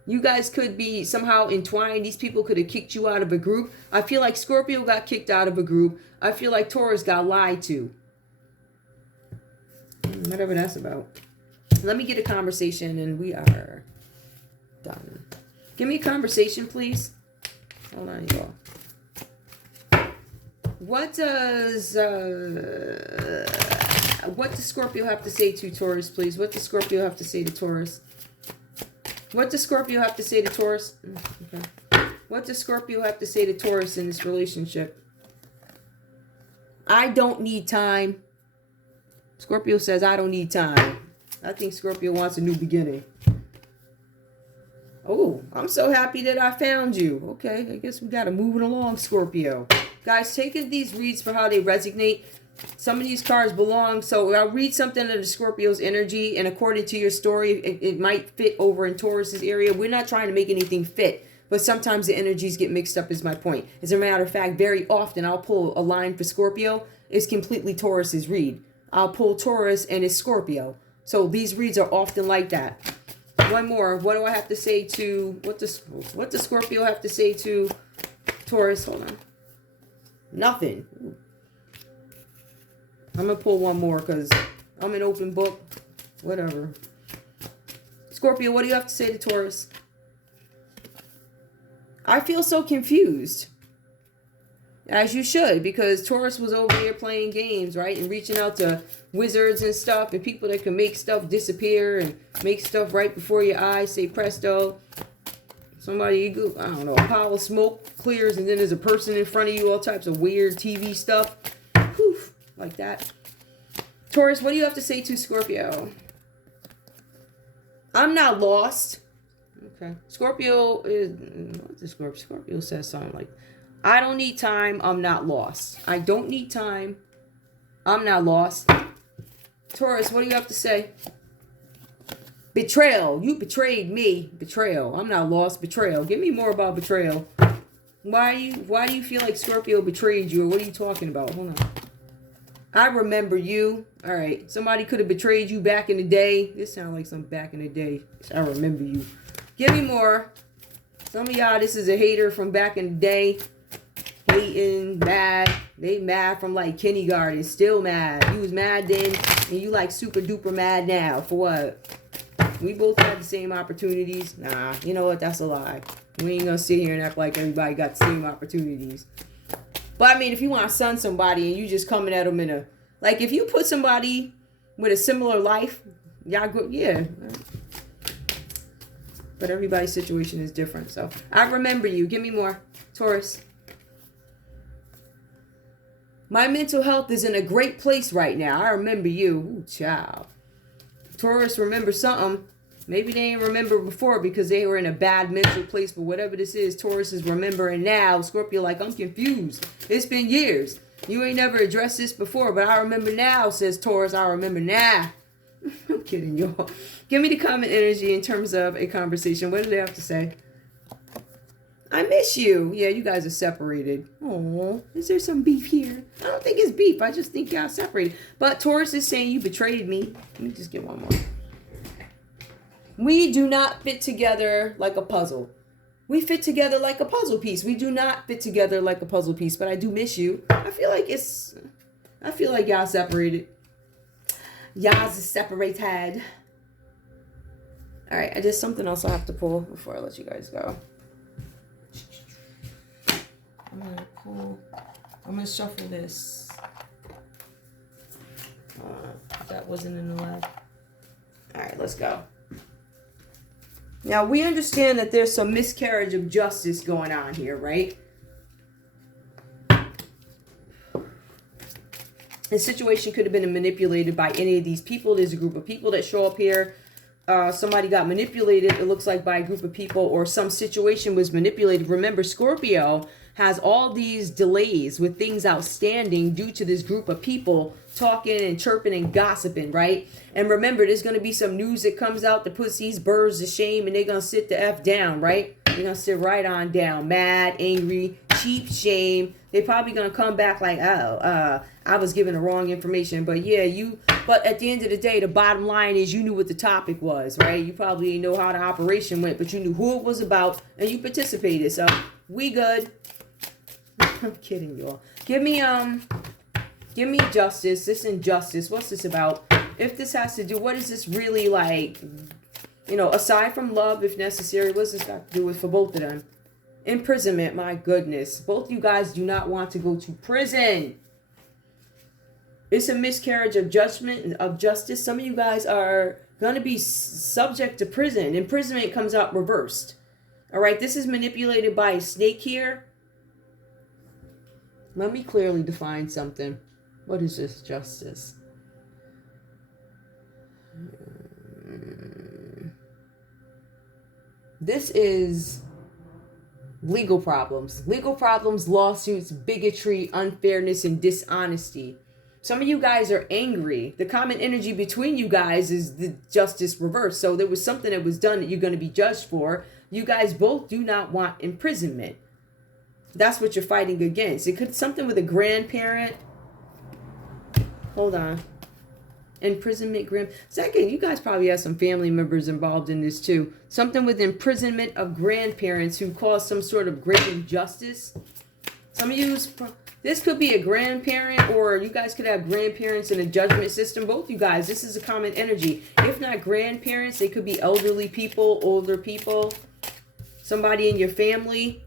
You guys could be somehow entwined. These people could have kicked you out of a group. I feel like Scorpio got kicked out of a group. I feel like Taurus got lied to. Whatever that's about. Let me get a conversation and we are done. Give me a conversation, please. Hold on, y'all. What does Scorpio have to say to Taurus, please? What does Scorpio have to say to Taurus? What does Scorpio have to say to Taurus? Okay. What does Scorpio have to say to Taurus in this relationship? I don't need time. Scorpio says, I don't need time. I think Scorpio wants a new beginning. Oh, I'm so happy that I found you. Okay, I guess we got to move it along, Scorpio. Guys, take these reads for how they resonate. Some of these cards belong. So I'll read something of the Scorpio's energy, and according to your story, it might fit over in Taurus's area. We're not trying to make anything fit, but sometimes the energies get mixed up is my point. As a matter of fact, very often I'll pull a line for Scorpio. It's completely Taurus's read. I'll pull Taurus and it's Scorpio. So these reads are often like that. One more. What do I have to say to... What does Scorpio have to say to Taurus? Hold on. Nothing. I'm going to pull one more because I'm an open book. Whatever. Scorpio, what do you have to say to Taurus? I feel so confused. As you should, because Taurus was over here playing games, right? And reaching out to wizards and stuff and people that can make stuff disappear and make stuff right before your eyes. Say presto. Somebody, I don't know, a pile of smoke clears and then there's a person in front of you, all types of weird TV stuff. Poof, like that. Taurus, what do you have to say to Scorpio? I'm not lost. Okay. Scorpio is, what's the Scorpio? Scorpio says something like, I don't need time. I'm not lost. I don't need time. I'm not lost. Taurus, what do you have to say? Betrayal. You betrayed me. Betrayal. I'm not lost. Betrayal. Give me more about betrayal. Why do you feel like Scorpio betrayed you? Or what are you talking about? Hold on. I remember you. All right. Somebody could have betrayed you back in the day. This sounds like some back in the day. I remember you. Give me more. Some of y'all, this is a hater from back in the day. Hating, mad. They mad from like kindergarten. Still mad. You was mad then and you like super duper mad now. For what? We both had the same opportunities. Nah, you know what? That's a lie. We ain't gonna sit here and act like everybody got the same opportunities. But I mean, if you want to sun somebody and you just coming at them in a... Like if you put somebody with a similar life, y'all go, yeah. But everybody's situation is different. So I remember you. Give me more. Taurus. My mental health is in a great place right now. I remember you. Ooh, child. Taurus remember something. Maybe they didn't remember before because they were in a bad mental place. But whatever this is, Taurus is remembering now. Scorpio like, I'm confused. It's been years. You ain't never addressed this before. But I remember now, says Taurus. I remember now. I'm kidding, y'all. Give me the common energy in terms of a conversation. What do they have to say? I miss you. Yeah, you guys are separated. Oh, is there some beef here? I don't think it's beef. I just think y'all separated. But Taurus is saying you betrayed me. Let me just get one more. We do not fit together like a puzzle. We fit together like a puzzle piece. We do not fit together like a puzzle piece. But I do miss you. I feel like y'all separated. Y'all is separated. All right, there's something else I have to pull before I let you guys go. I'm gonna shuffle this. That wasn't in the lab. All right, let's go. Now, we understand that there's some miscarriage of justice going on here, right? The situation could have been manipulated by any of these people. There's a group of people that show up here. Somebody got manipulated, it looks like, by a group of people, or some situation was manipulated. Remember, Scorpio has all these delays with things outstanding due to this group of people talking and chirping and gossiping, right? And remember, there's going to be some news that comes out that puts these birds to shame, and they're going to sit the F down, right? They're going to sit right on down, mad, angry, cheap, shame. They're probably going to come back like, I was given the wrong information. But yeah, but at the end of the day, the bottom line is you knew what the topic was, right? You probably didn't know how the operation went, but you knew who it was about and you participated. So we good. I'm kidding, y'all. Give me justice. This injustice. What's this about? If this has to do, what is this really like? You know, aside from love, if necessary, what's this got to do with for both of them? Imprisonment, my goodness. Both you guys do not want to go to prison. It's a miscarriage of judgment, of justice. Some of you guys are going to be subject to prison. Imprisonment comes out reversed. All right, this is manipulated by a snake here. Let me clearly define something. What is this justice? This is legal problems. Legal problems, lawsuits, bigotry, unfairness, and dishonesty. Some of you guys are angry. The common energy between you guys is the justice reversed. So there was something that was done that you're going to be judged for. You guys both do not want imprisonment. That's what you're fighting against. It could be something with a grandparent. Hold on. Imprisonment, second, you guys probably have some family members involved in this too. Something with imprisonment of grandparents who caused some sort of great injustice. Some of you, This could be a grandparent, or you guys could have grandparents in a judgment system. Both you guys, this is a common energy. If not grandparents, they could be elderly people, older people, somebody in your family.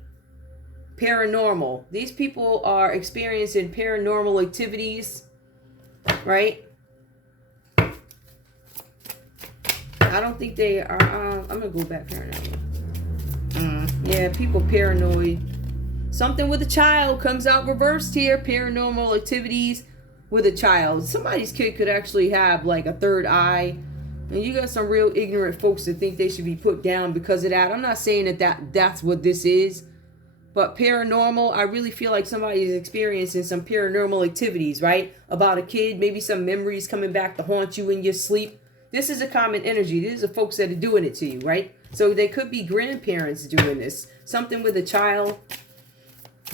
Paranormal. These people are experiencing paranormal activities, right? I don't think they are. I'm gonna go back paranormal. Yeah, people paranoid. Something with a child comes out reversed here. Paranormal activities with a child. Somebody's kid could actually have like a third eye. And you got some real ignorant folks that think they should be put down because of that. I'm not saying that's what this is. But paranormal, I really feel like somebody's experiencing some paranormal activities, right? About a kid, maybe some memories coming back to haunt you in your sleep. This is a common energy. These are folks that are doing it to you, right? So they could be grandparents doing this. Something with a child.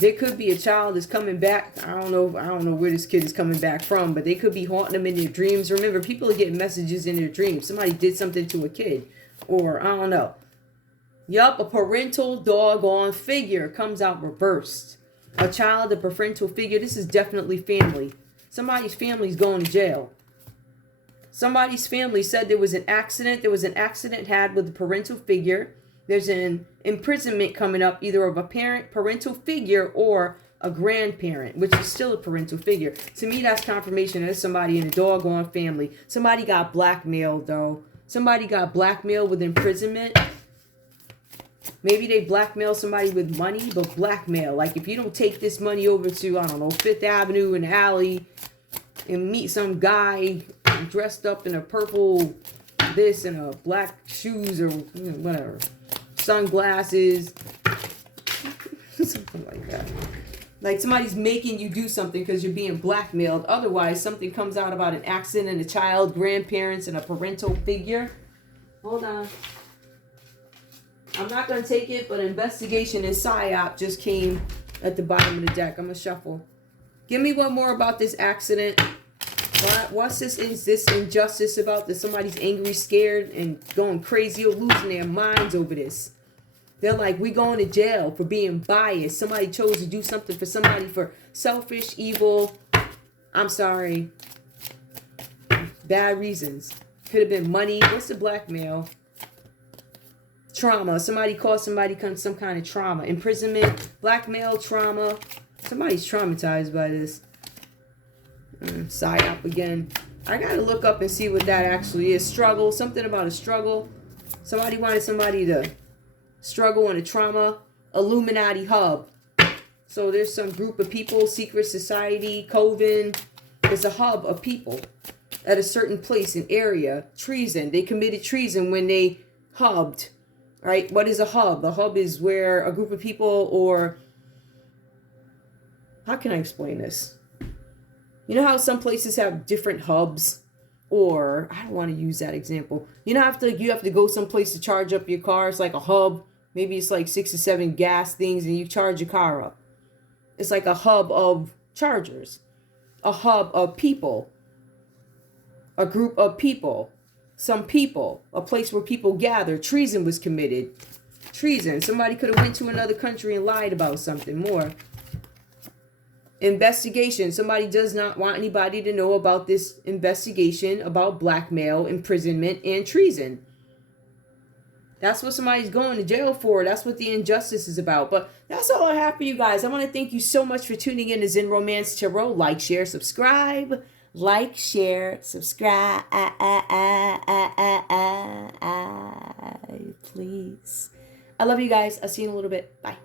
There could be a child that's coming back. I don't know where this kid is coming back from, but they could be haunting them in their dreams. Remember, people are getting messages in their dreams. Somebody did something to a kid, or I don't know. Yup, a parental doggone figure comes out reversed. A child, a parental figure. This is definitely family. Somebody's family's going to jail. Somebody's family said there was an accident. There was an accident had with a parental figure. There's an imprisonment coming up, either of a parental figure, or a grandparent, which is still a parental figure. To me, that's confirmation that somebody in a doggone family. Somebody got blackmailed, though. Somebody got blackmailed with imprisonment. Maybe they blackmail somebody with money, but blackmail. Like, if you don't take this money over to, I don't know, Fifth Avenue in the alley and meet some guy dressed up in a purple this and a black shoes or whatever. Sunglasses. Something like that. Like somebody's making you do something because you're being blackmailed. Otherwise, something comes out about an accident and a child, grandparents, and a parental figure. Hold on. I'm not going to take it, but investigation and PSYOP just came at the bottom of the deck. I'm going to shuffle. Give me one more about this accident. What's this injustice about that somebody's angry, scared, and going crazy or losing their minds over this? They're like, we going to jail for being biased. Somebody chose to do something for somebody for selfish, evil, I'm sorry, bad reasons. Could have been money. What's the blackmail? Trauma. Somebody caused somebody some kind of trauma. Imprisonment, blackmail, trauma. Somebody's traumatized by this. PSYOP again. I gotta look up and see what that actually is. Struggle. Something about a struggle. Somebody wanted somebody to struggle in a trauma. Illuminati hub. So there's some group of people, secret society, coven. It's a hub of people at a certain place, an area. Treason. They committed treason when they hubbed. Right? What is a hub? A hub is where a group of people, or how can I explain this? You know how some places have different hubs? Or I don't want to use that example. You know, you have to go someplace to charge up your car. It's like a hub. Maybe it's like 6 or 7 gas things and you charge your car up. It's like a hub of chargers. A hub of people. A group of people. Some people. A place where people gather. Treason was committed. Treason. Somebody could have went to another country and lied about something more. Investigation. Somebody does not want anybody to know about this investigation about blackmail, imprisonment, and treason. That's what somebody's going to jail for. That's what the injustice is about. But that's all I have for you guys. I want to thank you so much for tuning in to Zen Romance Tarot. Like, share, subscribe. Like, share, subscribe. Please. I love you guys. I'll see you in a little bit. Bye.